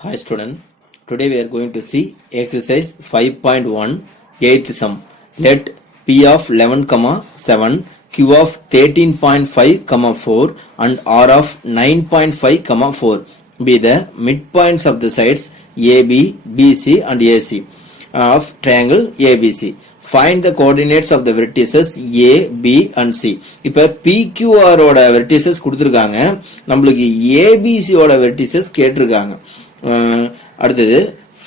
Hi student, today we are going to see exercise 5.1 8th sum. Let P of 11, 7, Q of 13.5, 4 and R of 9.5, 4 be the midpoints of the sides AB, BC and AC of triangle ABC. Find the coordinates of the vertices A, B and C. இப்ப PQR ஓட vertices கொடுத்திருக்காங்க, நம்மளுக்கு ABC ஓட vertices கேட்டிருக்காங்க. அடுத்தது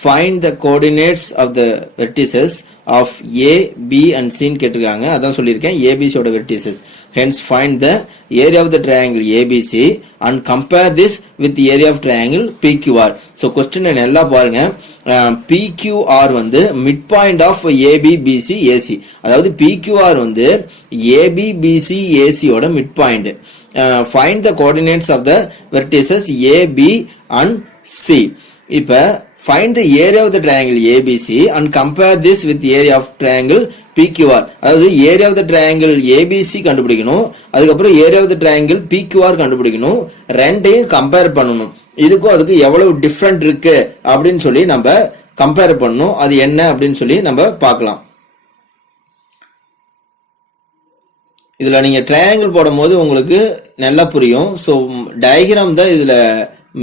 find the coordinates of the vertices of A, B and C கேட்டிருக்காங்க, அதான் சொல்லியிருக்கேன் ABC ஓட vertices. Hence find the area of the triangle ABC and compare this with the area of triangle PQR. So question நல்லா பாருங்க, PQR வந்து midpoint of AB, BC, AC. அதாவது PQR வந்து AB, BC, AC ஓட midpoint. Find the coordinates of the vertices A, B and C. இப்ப find the area of the triangle ABC and compare this with the area of triangle PQR. அதாவது area of the triangle ABC கண்டுபிடிக்கணும், அதுக்கப்புறம் area of the triangle PQR கண்டுபிடிக்கணும், ரெண்டையும் compare பண்ணணும். இதுக்கும் அதுக்கு எவ்வளவு டிஃபரண்ட் இருக்கு அப்படின்னு சொல்லி நம்ம கம்பேர் பண்ணணும். அது என்ன அப்படின்னு சொல்லி நம்ம பார்க்கலாம். இதுல நீங்க ட்ரையாங்கிள் போடும்போது உங்களுக்கு நல்லா புரியும். ஸோ டயக்ராம் தான் இதுல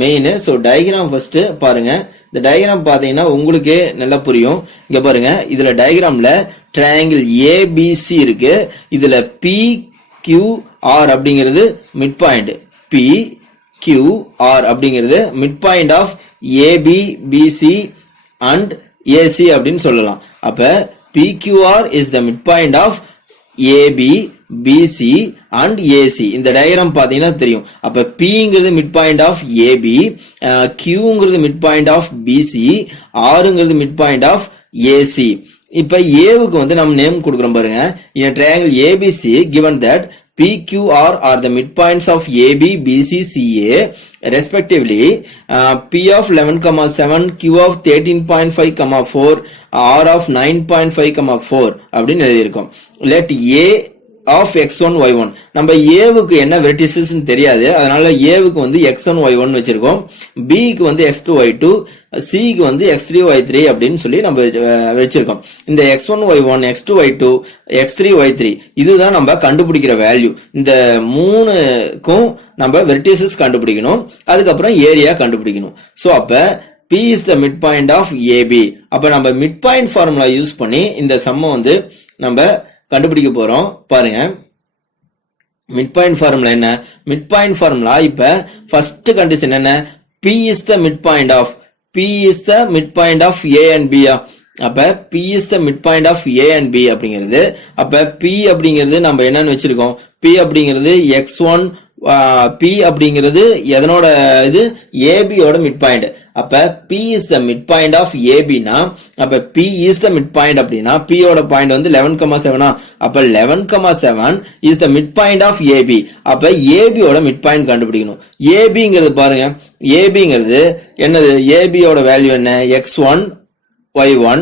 மெயின். ஸோ டயக்ராம் ஃபர்ஸ்ட் பாருங்க. இந்த டயக்ராம் பார்த்தீங்கன்னா உங்களுக்கே நல்லா புரியும். இங்க பாருங்க, இதுல டயக்ராம்ல ட்ரையாங்கிள் ABC இருக்கு. இதுல PQR அப்படிங்கிறது மிட் பாயிண்ட், PQR அப்படிங்கிறது midpoint of AB, BC and AC அப்படின்னு சொல்லலாம். அப்ப PQR is the midpoint of AB, BC and AC. இந்த டயக்ராம் பாத்தீங்கன்னா தெரியும். அப்ப Pங்கிறது midpoint of AB, Qங்கிறது midpoint of BC, Rங்கிறது midpoint of AC. இப்ப Aவுக்கு வந்து நம்ம நேம் கொடுக்கிறோம் பாருங்க. In a triangle ABC given that PQR are the midpoints of AB, BC, CA respectively, P of 11, 7, Q of 13.5, 4, R of 9.5, 4 அப்படின்னு எழுதியிருக்கோம். Let A of x1, y1. நம்ம ஏவுக்கு என்ன vertices தெரியாது, அதனால ஏவுக்கு வந்து x1, y1 வச்சிருக்கோம், பிக்கு வந்து x2, y2, சிக்கு வந்து x3, y3 அப்படின்னு சொல்லி நம்ம வச்சிருக்கோம். இந்த x1, y1, x2, y2, x3, y3 இதுதான் நம்ம கண்டுபிடிக்கிற வேல்யூ. இந்த மூணுக்கும் நம்ம வெர்டிசஸ் கண்டுபிடிக்கணும், அதுக்கப்புறம் ஏரியா கண்டுபிடிக்கணும். ஸோ அப்ப P is the midpoint of AB. அப்ப நம்ம midpoint ஃபார்முலா யூஸ் பண்ணி இந்த சம்ம வந்து நம்ம கண்டுபிடிக்க போறோம். பாருங்க, மிட்பாயிண்ட் ஃபார்முலா என்ன? மிட்பாயிண்ட் ஃபார்முலா இப்ப ஃபர்ஸ்ட் கண்டிஷன் என்ன? P is the midpoint of A and B. அப்ப P is the midpoint of A and B அப்படிங்கிறது, அப்ப P அப்படிங்கிறது நம்ம என்னன்னு வச்சிருக்கோம்? P அப்படிங்கிறது x1, P அப்படிங்கிறது எதனோட இது? AB ஓட மிட்பாயிண்ட். அப்ப P is the midpoint of AB னா, அப்ப P is the midpoint அப்படின்னா P ஓட பாயிண்ட் வந்து 11, அப்ப 11, is the midpoint of AB. அப்ப AB ஓட மிட்பாயிண்ட் கண்டுபிடிக்கணும். ABங்கிறது பாருங்க, ABங்கிறது என்னது? AB ஓட வேல்யூ என்ன? x1, y1,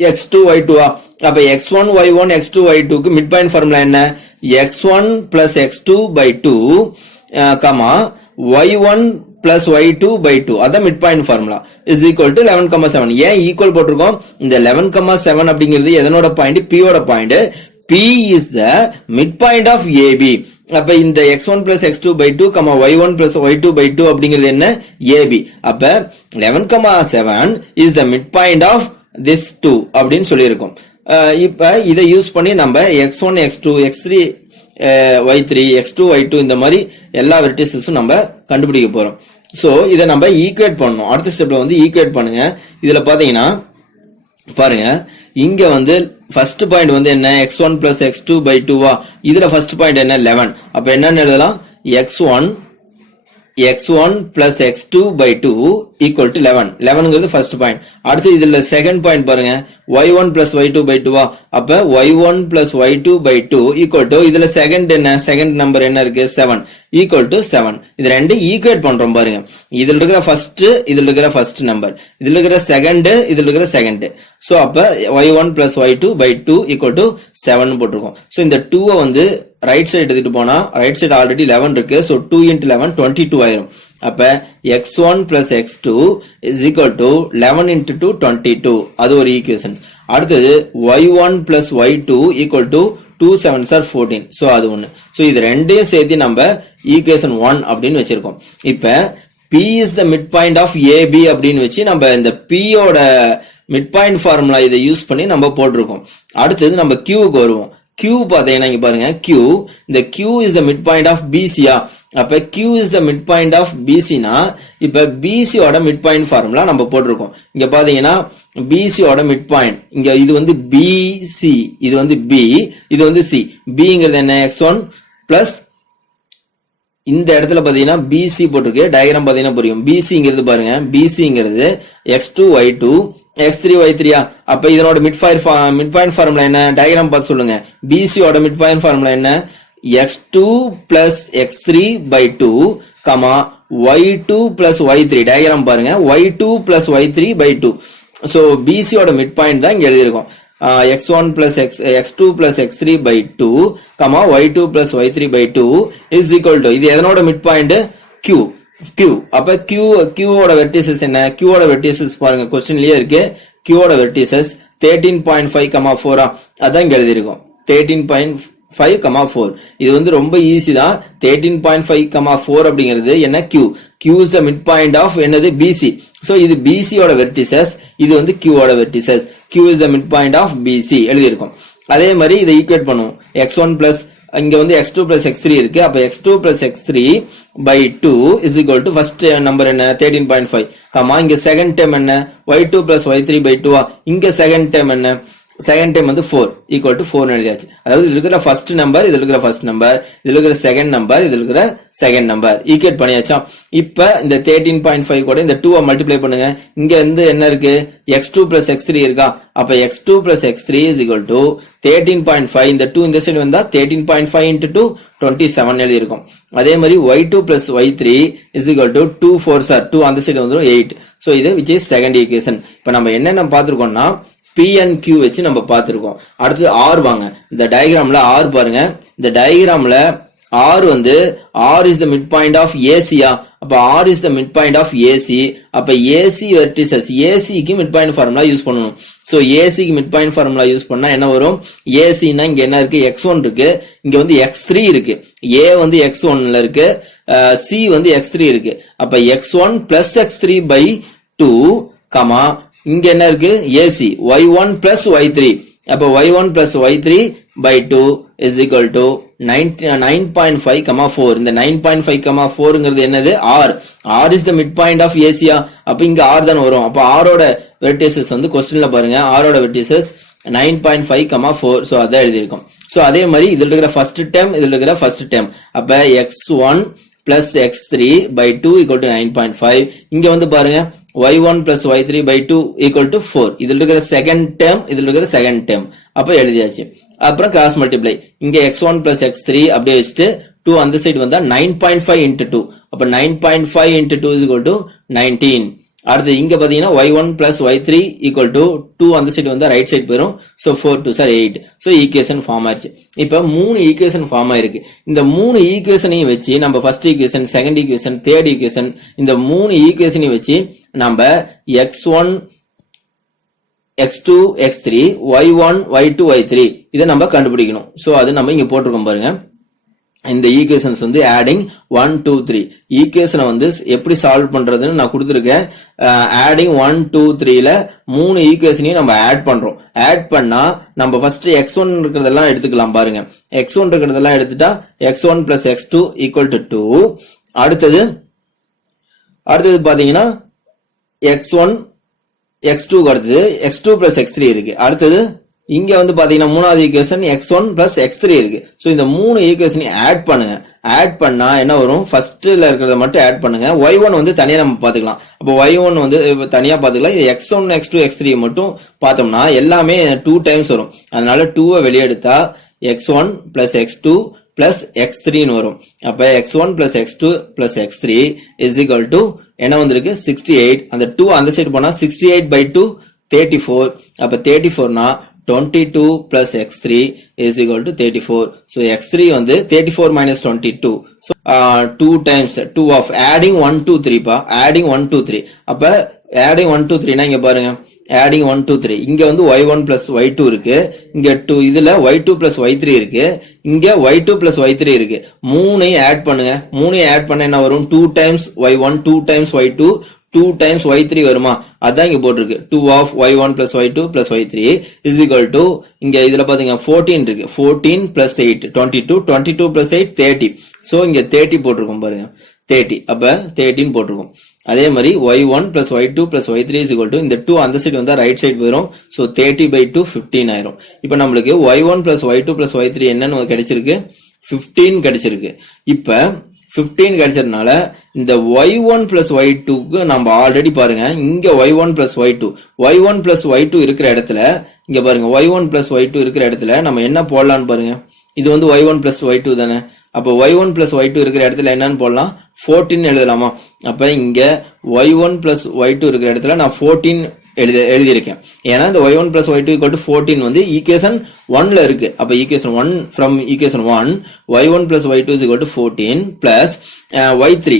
x2, y2. அப்ப x1, y1, x2, y2க்கு midpoint formula என்ன? x1 plus x2 by 2, y1 plus y2 by 2. அதான் midpoint formula is equal to 11, 7. ஏன் ஈக்குவல் போட்டிருக்கோம்? இந்த 11, 7 அப்படிங்கிறது எதனோட பாயிண்ட்? P ஓட point. P is the midpoint of AB. அப்ப இந்த x1 plus x2 by 2, y1 plus y2 by 2 அப்படிங்கிறது என்ன? AB. அப்ப 11, 7 is the midpoint of this 2 அப்படின்னு சொல்லியிருக்கோம். இப்ப இதை யூஸ் பண்ணி நம்ம x1, x2, x3, y3, x2, y2 இந்த மாதிரி எல்லா வெர்டிசஸும் நம்ம கண்டுபிடிக்க போறோம். சோ இதை நம்ம ஈக்குவேட் பண்ணணும். அடுத்த ஸ்டெப்ல வந்து ஈக்குவேட் பண்ணுங்க. இதுல பாத்தீங்கன்னா பாருங்க, இங்க வந்து ஃபர்ஸ்ட் பாயிண்ட் வந்து என்ன? x1 plus x2 by 2. இதுல ஃபர்ஸ்ட் பாயிண்ட் என்ன? 11. அப்ப என்னன்னு எழுதலாம்? x1 plus x2 by 2 equal to 11. 11ங்கிறது ஃபர்ஸ்ட் பாயிண்ட். அடுத்து இதுல செகண்ட் பாயிண்ட் பாருங்க, y1 plus y2 by 2. அப்ப y1 plus y2 by 2 equal to, இதுல செகண்ட் என்ன? செகண்ட் நம்பர் என்ன இருக்கு? 7 equal to 7. இது ரெண்டு ஈக்குவேட் பண்றோம் பாருங்க. இதுல இருக்கிற ஃபர்ஸ்ட், இதுல இருக்கிற ஃபர்ஸ்ட் நம்பர், இதுல இருக்கிற செகண்ட், இதுல இருக்கிற செகண்ட். சோ அப்ப y1 plus y2 by 2 equal to 7 போட்டிருக்கோம். சோ இந்த 2 வந்து ரைட் சைடு எடுத்துட்டு போனா ரைட் சைடு ஆல்ரெடி 11 இருக்கு. சோ 2 into 11 22 ஆயிரும். அப்ப x1 plus x2 is equal to 11 into 2 22. அது ஒரு ஈக்குவேஷன். அடுத்தது y1 plus y2 equal to 2 7s are 14. So அது ஒன்னு. So இது ரெண்டையும் சேர்த்து நம்ம ஈக்குவேஷன் 1 அப்படின்னு வச்சிருக்கோம். இப்ப P is the midpoint of AB அப்படின்னு வச்சு நம்ம இந்த P ஓட midpoint ஃபார்முலா இதை யூஸ் பண்ணி நம்ம போட்டிருக்கோம். அடுத்தது நம்ம Qக்கு வருவோம். Q பாத்தீங்கன்னா இங்க பாருங்க Q, இந்த Q is the midpoint of BC. அப்ப Q is the midpoint of BC னா இப்ப BC ஓட midpoint ஃபார்முலா நம்ம போட்டிருக்கோம். இங்க பாத்தீங்கன்னா BC ஓட midpoint இங்க இது வந்து BC, இது வந்து B, இது வந்து C. Bங்கிறது என்ன x1 பிளஸ் இந்த இடத்துல பாத்தீங்கன்னா BC போட்டிருக்கு. டயகிராம் பாத்தீங்கன்னா புரியும். BCங்கிறது பாருங்க, BCங்கிறது x2 y2 x3 y3. அப்ப இதனோட மிட்பாயிண்ட் ஃபார்முலா என்ன? டயகிராம் பார்த்து சொல்லுங்க. BC ஓட மிட்பாயிண்ட் ஃபார்முலா என்ன? x2 plus x3 by 2, y2 plus y3. Diagram பாருங்க, y2 plus y3 by 2. So BC ஓட மிட்பாயிண்ட் தான் இங்க எழுதியிருக்கோம். x1 plus x2 plus x3 by 2, y2 plus y3 by 2 is equal to, இது எதனோட midpoint? Q. அப்ப Q ஓட vertices என்ன? Q ஓட வெர்டிசஸ் பாருங்க, क्वेश्चनலயே இருக்கு. Q ஓட வெர்டிசஸ் 13.5, 4. அதான் இங்க எழுதியிருக்கோம். 13.5, 4. இது வந்து ரொம்ப ஈஸி தான். 13.5, 4 அப்படிங்கிறது என்ன? Q is the midpoint of என்னது? BC. So இது BC ஓட வெர்டிசஸ், இது வந்து Q ஓட vertices. Q is the midpoint of BC எழுதியிருக்கோம். அதே மாதிரி இதை ஈக்குவேட் பண்ணுவோம். x1 plus இங்க வந்து x2 plus x3 இருக்கு. அப்ப x2 plus x3 by 2 is equal to first number என்ன? 13.5. இங்க செகண்ட் டேர்ம் என்ன? y2 plus y3 by 2. இங்க செகண்ட் டேர்ம் என்ன? செகண்ட் டைம் வந்து 4 ஈக்குவல் டு 4 எழுதியாச்சு. அதாவது இதுல இருக்கிற ஃபர்ஸ்ட் நம்பர், இதுல இருக்கிற ஃபர்ஸ்ட் நம்பர், இதுல இருக்கிற செகண்ட் நம்பர், இதுல இருக்கிற செகண்ட் நம்பர் ஈக்குவேட் பண்ணியாச்சா. இப்ப இந்த 13.5 கூட இந்த 2 மல்டிப்ளை பண்ணுங்க. இங்க வந்து என்ன இருக்கு? x2 plus x3 இருக்கா. அப்ப x2 plus x3 is equal to 13.5. இந்த 2 இந்த சைடு வந்தா 13.5 into 2 27 எழுதி இருக்கும். அதே மாதிரி y2 plus y3 is equal to 2 4s are 2 அந்த சைடு வந்துரும் 8. சோ இது which is second equation. இப்ப நம்ம என்னென்ன பார்த்திருக்கோம்னா P and Q வச்சு நம்ம பார்த்திருக்கோம். அடுத்து R வாங்க. இந்த டயகிராம்ல R பாருங்க. இந்த டயகிராம்ல R வந்து R is the midpoint of AC. அப்ப R is the midpoint of AC. அப்ப AC vertices, AC க்கு midpoint formula யூஸ் பண்ணனும். சோ AC க்கு midpoint formula யூஸ் பண்ணா என்ன வரும்? AC னா இங்க என்ன இருக்கு? x1 இருக்கு. இங்க வந்து x3 இருக்கு. A வந்து x1 ல இருக்கு. C வந்து x3 இருக்கு. அப்ப x1 plus x3 by 2, இங்க என்ன இருக்கு? AC y1 plus y3. அப்ப y1 plus y3 by 2 is equal to 9.5, 4. இந்த 9.5, 4ங்கிறது என்னது? R is the midpoint of AC. அப்ப இங்க R தான் வரும். அப்ப R ஓட வெர்டிசஸ் வந்து क्वेश्चनல பாருங்க. R ஓட வெர்டிசஸ் 9.5, 4. சோ அத எழுதி இருக்கோம். சோ அதே மாதிரி இதுல இருக்கிற ஃபர்ஸ்ட் டேர்ம், இதுல இருக்கிற ஃபர்ஸ்ட் டேர்ம். அப்ப x1 plus x3 by 2 equal to 9.5. இங்க வந்து பாருங்க y1 plus y3 by 2 equal to 4. இதுல இருக்கிற செகண்ட் டேர்ம், இதுல இருக்கிற செகண்ட் டேர்ம். அப்ப எழுதியாச்சு. அப்புறம் கிராஸ் மல்டிப்ளை. இங்க x1 plus x3 அப்படியே வச்சுட்டு 2 அந்த சைடு வந்தா 9.5 into 2. அப்ப 9.5 into 2 is equal to 19. அடுத்து இங்க பாத்தீங்கன்னா y1 plus y3 equal to 2 அந்த சைடு வந்தா ரைட் சைடு போயிடும். So 4 2s are 8. So equation form ஆயிருச்சு. இப்ப 3 ஈக்குவேஷன் ஃபார்ம் ஆயிருக்கு. இந்த 3 ஈக்குவேஷனையும் வச்சு நம்ம first equation, second equation, third equation, இந்த 3 ஈக்குவேஷனையும் வச்சு நம்ம x1 x2 x3 y1 y2 y3 இதை நம்ம கண்டுபிடிக்கணும். சோ அது நம்ம இங்க போட்டிருக்கோம் பாருங்க. இந்த ஈக்குவேஷன்ஸ் வந்து ஆடிங் 1 2 3 ஈக்குவேஷனை வந்து எப்படி சால்வ் பண்றதுன்னு நான் கொடுத்துருக்கேன். ஆடிங் 1 2 3ல 3 ஈக்குவேஷனையும் நம்ம ஆட் பண்றோம். ஆட் பண்ணா நம்ம ஃபர்ஸ்ட் x1 இருக்கிறதெல்லாம் எடுத்துக்கலாம் பாருங்க. x1 இருக்கிறதெல்லாம் எடுத்துட்டா x1 plus x2 equal to 2. அடுத்தது பாத்தீங்கன்னா x1 x2 அடுத்தது x2 plus x3 இருக்கு. அடுத்தது இங்க வந்து பாத்தீங்கன்னா மூணாவது ஈக்குவேஷன் x1 plus x3 இருக்கு. சோ இந்த 3 ஈக்குவேஷனையும் ஆட் பண்ணுங்க. ஆட் பண்ணா என்ன வரும்? ஃபர்ஸ்ட்ல இருக்கிறத மட்டும் ஆட் பண்ணுங்க. y1 வந்து தனியா நம்ம பாத்துக்கலாம். அப்ப y1 வந்து தனியா பாத்துக்கலாம். இது x1 x2 x3 மட்டும் பார்த்தோம்னா எல்லாமே 2 டைம்ஸ் வரும். அதனால 2வை வெளியே எடுத்தா x1 plus x2 plus x3 ன்னு வரும். அப்ப x1 plus x2 plus x3 is equal to என்ன வந்திருக்கு? 68. அந்த 2 அந்த சைடு போனா 68 by 2 34. அப்ப 34 னா 22 plus x3 is equal to 34. So x3 வந்து 34 minus 22. So 2 times 2 of adding 1 2 3 பா adding 1 2 3 அப்ப adding 1 2 3 னா இங்க பாருங்க adding 1 2 3 இங்க வந்து y1 plus y2 இருக்கு இங்க 2 இதுல y2 plus y3 இருக்கு இங்க y2 plus y3 இருக்கு மூணையும் ஆட் பண்ணுங்க மூணையும் ஆட் பண்ண என்ன வரும் 2 times y1 2 times y2 2 times y3 வருமா அதான் இங்க போட்டுருக்கு 2 of y1 plus y2 plus y3 is equal to இங்க இதுல பாத்தீங்க 14 இருக்கு 14 plus 8 22 22 plus 8 30 சோ இங்க 30 போட்டிருக்கோம் பாருங்க 30 அப்ப 13 போட்டிருக்கோம் அதே மாதிரி y1 plus y2 plus y3 is equal to இந்த 2 அந்த சைடு வந்தா ரைட் சைடு வரும் சோ 30 by 2 15 ஆயிரும் இப்போ நமக்கு y1 plus y2 plus y3 என்னன்னு கிடைச்சிருக்கு 15 கிடைச்சிருக்கு இப்போ 15 கிடைச்சதுனால இந்த y1 plus y2 க்கு நம்ம ஆல்ரெடி பாருங்க இங்க y1 plus y1 plus y2 இருக்கிற இடத்துல இங்க பாருங்க y1 plus y2 இருக்கிற இடத்துல நம்ம என்ன போடலாம்னு பாருங்க இது வந்து y1 plus y2 தானே அப்ப y1 plus y2 இருக்கிற இடத்துல என்னன்னு போடலாம் 14 எழுதலாமா அப்ப இங்க y1 plus y2 இருக்கிற இடத்துல நான் 14 எழுதியிருக்கேன் ஏன்னா இந்த y1 plus y2 equal to 14 வந்து ஈக்குவேஷன் 1 ல இருக்கு அப்ப equation 1 from equation 1 y1 plus y2 is equal to 14 plus y3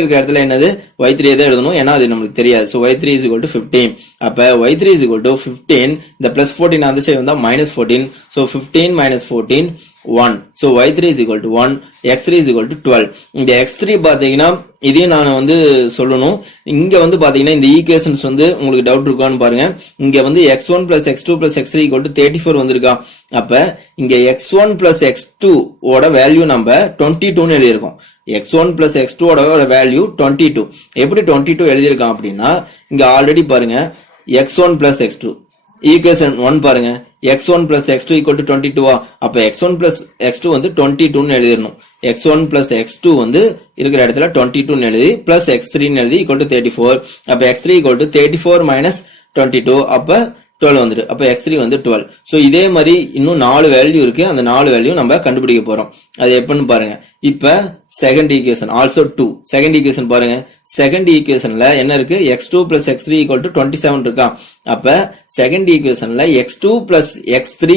இருக்கிற இடத்துல என்னது y3 எதை எழுதணும் ஏன்னா அது நமக்கு தெரியாது so y3 is equal to 15 அப்ப y3 is equal to 15 இந்த plus 14 அந்த சைடு வந்தா minus 14 so 15 minus 14 1 so y3 is equal to 1 x3 is equal to 12 இந்த x3 பாத்தீங்கன்னா இதையும் நான் வந்து சொல்லணும் இங்க வந்து பாத்தீங்கன்னா இந்த ஈக்குவேஷன்ஸ் வந்து உங்களுக்கு டவுட் இருக்கான்னு பாருங்க இங்க வந்து x1 plus x2 plus x3 equal to 34 வந்திருக்கா அப்ப இங்க x1 plus x2 ஓட வேல்யூ நம்ம 22 னு எழுதி இருக்கோம் x1 plus x2 ஓட வேல்யூ 22 எப்படி 22 எழுதி இருக்கோம் அப்படினா இங்க ஆல்ரெடி பாருங்க x1 plus x2 ஈக்குவேஷன் 1 பாருங்க x1 plus x2 equal to 22 அப்ப x1 plus x2 வந்து 22 னு எழுதிரணும் x1 plus x2 வந்து இருக்கிற இடத்துல 22 னு எழுதி plus x3 னு எழுதி equal to 34 அப்ப x3 equal to 34 minus 22 அப்ப 12 வந்துரு அப்ப x3 வந்து 12 சோ இதே மாதிரி இன்னும் 4 வேல்யூ இருக்கு அந்த 4 வேல்யூ நம்ம கண்டுபிடிக்க போறோம் அது எப்பன்னு பாருங்க இப்ப second equation also 2 second equation பாருங்க செகண்ட் ஈக்குவேஷன்ல என்ன இருக்கு x2 plus x3 equal to 27 இருக்கா அப்ப செகண்ட் ஈக்குவேஷன்ல x2 plus x3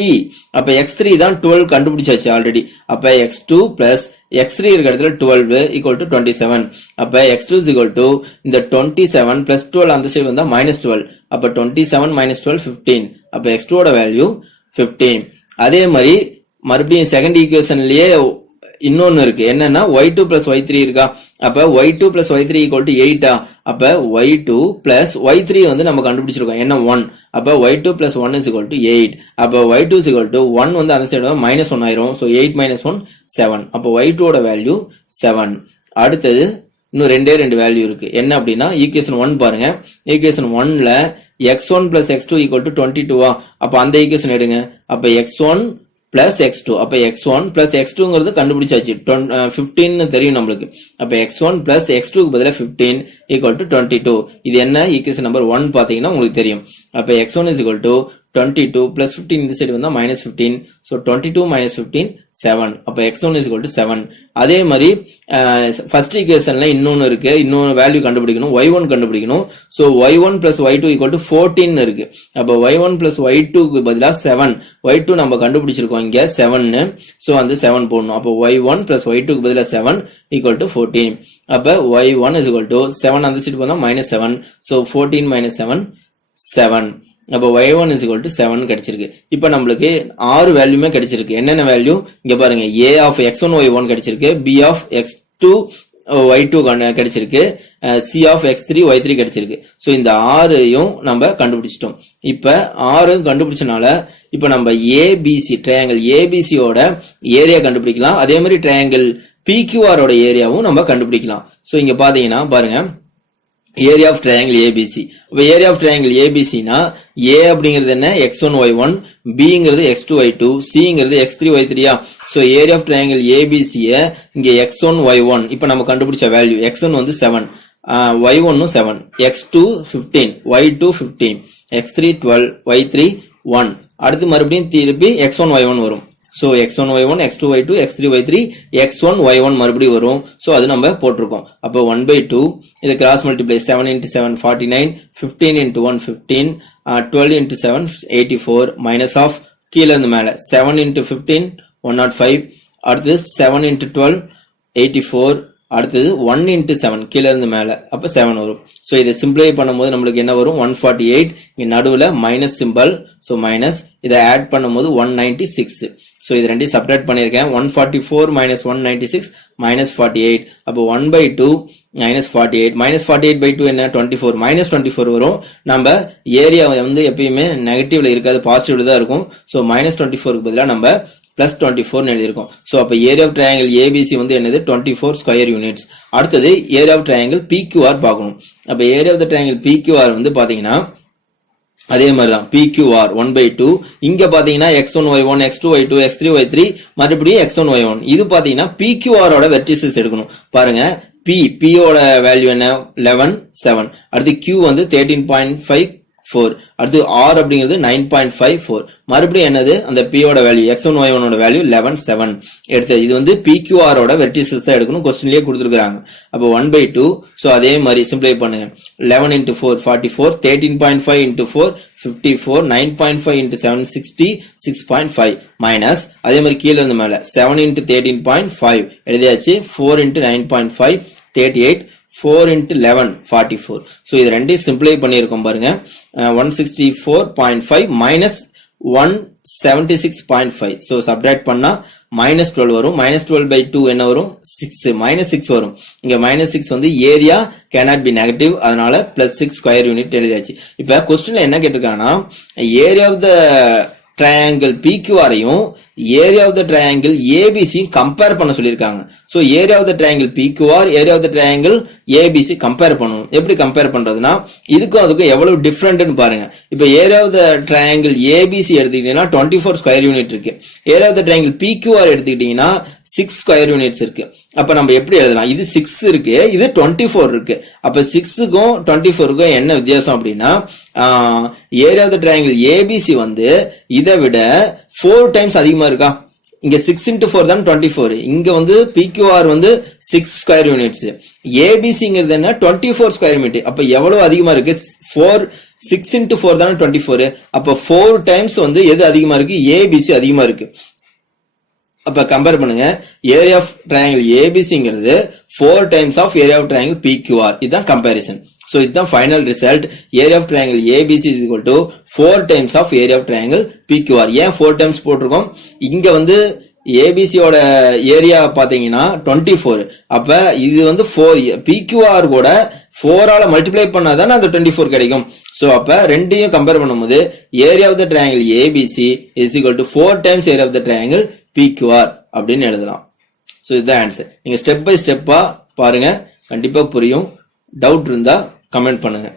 அப்ப x3 தான் 12 கண்டுபிடிச்சாச்சு ஆல்ரெடி அப்ப x2 plus x3 இருக்கிற இடத்துல 12 equal to 27 அப்ப x2 is equal to இந்த 27 plus 12 அந்த சைடு வந்தா minus 12 அப்ப 27 minus 12 15 அப்ப x2 ஓட வேல்யூ 15 அதே மாதிரி மறுபடியும் செகண்ட் ஈக்குவேஷன்லயே இன்னொன்னு இருக்கு என்னன்னா y2 plus y3 இருக்கா அப்ப y2 plus y3 equal to 8 அப்ப y2 plus y3 வந்து நம்ம கண்டுபிடிச்சிருக்கோம் என்ன 1 அப்ப y2 plus 1 is equal to 8 அப்ப y2 is equal to 1 வந்து அந்த சைடு minus 1 ஆயிரும் so 8 minus 1 7 அப்ப y2 ஓட வேல்யூ 7 அடுத்தது இன்னும் ரெண்டு வேல்யூ இருக்கு என்ன அப்படின்னா ஈக்குவேஷன் 1 பாருங்க equation 1ல x1 plus x2 equal to 22 அப்ப அந்த ஈக்குவேஷன் எடுங்க அப்ப x1 plus x2 அப்ப x1 plus x2ங்கிறது கண்டுபிடிச்சாச்சு 15 னு தெரியும் நமக்கு அப்ப x1 plus x2 க்கு பதிலா 15 equal to 22 இது என்ன ஈக்குவேஷன் நம்பர் 1 பாத்தீங்கன்னா உங்களுக்கு தெரியும் அப்ப x1 is equal to 22 plus 15 இந்த சைடு வந்தா minus 15 so 22 minus 15 7 அப்ப x1 is equal to 7 அதே மாதிரி ஃபர்ஸ்ட் ஈக்குவேஷன்ல இன்னொன்னு இருக்கு இன்னொரு வேல்யூ கண்டுபிடிக்கணும் y1 கண்டுபிடிக்கணும் so y1 plus y2 equal to 14 னு இருக்கு அப்ப y1 plus y2 க்கு பதிலா 7 y2 நம்ம கண்டுபிடிச்சிருக்கோம் இங்க 7 னு so அந்த 7 போடணும் அப்ப y1 plus y2 க்கு பதிலா 7 equal to 14 அப்ப y1 is equal to 7 அந்த சைடு போனா minus 7 so 14 minus 7 7 அப்ப y1 is equal to 7 கிடைச்சிருக்கு இப்ப நம்மளுக்கு 6 வேல்யூமே கிடைச்சிருக்கு என்னென்ன வேல்யூ இங்க பாருங்க a of x1 y1 கிடைச்சிருக்கு b of x2 y2 கிடைச்சிருக்கு c of x3 y3 கிடைச்சிருக்கு சோ இந்த 6யும் நம்ம கண்டுபிடிச்சிட்டோம் இப்ப 6 கண்டுபிடிச்சனால இப்ப நம்ம abc ட்ரையாங்கிள் abc ஓட ஏரியா கண்டுபிடிக்கலாம் அதே மாதிரி ட்ரையாங்கிள் pqr ஓட ஏரியாவும் நம்ம கண்டுபிடிக்கலாம் சோ இங்க பாத்தீங்கன்னா பாருங்க ஏரியா ஆஃப் ட்ரையாங்கிள் ABC அப்ப ஏரியா ஆஃப் ட்ரையாங்கிள் ABC னா A அப்படிங்கிறது என்ன x1 y1 Bங்கிறது x2 y2 Cங்கிறது x3 y3 so area of triangle ABC இங்க x1 y1 இப்போ நம்ம கண்டுபிடிச்ச வேல்யூ x1 வந்து 7 y1 ம் 7 x2 15 y2 15 x3 12 y3 1 அடுத்து மறுபடியும் திருப்பி x1 y1 வரும் so x1 y1 x2 y2 x3 y3 x1 y1 மறுபடியும் வரும் so அது நம்ம போட்டுருக்கோம் அப்ப 1/2 இத cross multiply 7 into 7 49 15 into 1 15 12 into 7 84 minus of கீழ இருந்து மேல 7 into 15 105 அடுத்து 7 into 12 84 அடுத்தது 1 into 7 கீழ இருந்து மேல அப்ப 7 வரும். சோ இதை சிம்பிளை பண்ணும்போது நம்மளுக்கு என்ன வரும் 148 இங்க நடுவுல மைனஸ் சிம்பல் சோ மைனஸ் இதை ஆட் பண்ணும்போது 196. சோ இது ரெண்டையும் சப்ட்ராக்ட் பண்ணிருக்கேன் 144 minus 196 minus 48 அப்போ 1/2 minus 48 minus 48 by 2 என்ன 24 minus 24 வரும். நம்ம ஏரியா வந்து எப்பயுமே நெகட்டிவ்ல இருக்காது பாசிட்டிவ்ல தான் இருக்கும். சோ minus 24 க்கு பதிலா நம்ம plus 24 எழுதியிருக்கோம். சோ அப்ப ஏரியா ஆஃப் ட்ரையாங்கிள் ABC வந்து என்னது 24 ஸ்கொயர் யூனிட்ஸ். அடுத்தது ஏரியா ஆஃப் ட்ரையாங்கிள் PQR பார்க்கணும். அப்ப area of the triangle PQR வந்து பாத்தீங்கன்னா அதே மாதிரி தான் PQR 1/2 இங்க பாத்தீங்கன்னா x1 y1 x2 y2 x3 y3 மறுபடியும் x1 y1 இது பாத்தீங்கன்னா PQR ஓட வெர்டிசஸ் எடுக்கணும். பாருங்க P ஓட வேல்யூ என்ன 11 7 அடுத்து Q வந்து 13.54 அடுத்து R அப்படிங்கிறது 9.54 மறுபடியும் என்னது அந்த P ஓட வேல்யூ x1 y1 ஓட வேல்யூ 11 7 எடுத்து இது வந்து PQR ஓட வெர்டிசஸ் தான் எடுக்கணும் क्वेश्चनலயே கொடுத்திருக்காங்க. அப்ப 1/2 சோ அதே மாதிரி சிம்பிளை பண்ணுங்க 11 into 4 44 13.5 into 4 54 9.5 into 7 60 6.5 மைனஸ் அதே மாதிரி கீழ இருந்து மேல 7 into 13.5 எழுதியாச்சு 4 into 9.5 38 4 into 11 44. சோ இது ரெண்டையும் சிம்பிளை பண்ணியிருக்கோம் பாருங்க 164.5 minus 176.5 சோ சப்ட்ராக்ட் பண்ணா minus 12 வரும் minus 12 by 2 என்ன வரும் 6 minus 6 வரும். இங்க minus 6 வந்து ஏரியா cannot be negative அதனால plus 6 ஸ்கொயர் யூனிட் எழுதியாச்சு. இப்ப क्वेश्चनல என்ன கேட்டிருக்காங்கன்னா area of the triangle PQR ஐயும் area of the triangle ABC compare பண்ண சொல்லிருக்காங்க. So area of the triangle PQR area of the triangle ABC compare பண்ணணும். எப்படி கம்பேர் பண்றதுன்னா இதுக்கும் அதுக்கும் எவ்வளவு டிஃபரண்ட்னு பாருங்க. இப்ப area of the triangle ABC எடுத்துக்கிட்டீங்கன்னா 24 ஸ்கொயர் யூனிட் இருக்கு. Area of the triangle PQR எடுத்துக்கிட்டீங்கன்னா 6 ஸ்கொயர் யூனிட்ஸ் இருக்கு. அப்ப நம்ம எப்படி எழுதலாம் இது 6 இருக்கு இது 24 இருக்கு. அப்ப 6க்கும் 24க்கும் என்ன வித்தியாசம் அப்படின்னா area of the triangle ABC வந்து இதை விட 4 டைம்ஸ் அதிகமா இருக்கா. இங்க 6 into 4 தான் 24 இங்க வந்து PQR வந்து 6 ஸ்கொயர் யூனிட்ஸ் ABCங்கிறது என்ன 24 ஸ்கொயர் யூனிட். அப்ப எவ்வளவு அதிகமா இருக்கு 6 into 4 தானே 24 அப்ப 4 டைம்ஸ் வந்து எது அதிகமா இருக்கு ABC அதிகமா இருக்கு. அப்ப கம்பேர் பண்ணுங்க ஏரியா ஆஃப் ட்ரையாங்கிள் ABCங்கிறது 4 times of area of triangle PQR இதுதான் கம்பேரிசன். So இதுதான் final result area of triangle ABC is equal to 4 times of area of triangle PQR. ஏன் 4 டைம்ஸ் போட்டிருக்கோம் இங்க வந்து ABC ஓட ஏரியா பாத்தீங்கன்னா 24 அப்ப இது வந்து 4 PQR கூட 4 ஆல மல்டிப்ளை பண்ணாதானே அந்த 24 கிடைக்கும். சோ அப்ப ரெண்டையும் கம்பேர் பண்ணும்போது area of the triangle ABC is equal to 4 times area of the triangle PQR அப்படின்னு எழுதலாம். சோ இதுதான் ஆன்சர். நீங்க ஸ்டெப் பை ஸ்டெப்பா பாருங்க கண்டிப்பா புரியும். டவுட் இருந்தா கமெண்ட் பண்ணுங்க.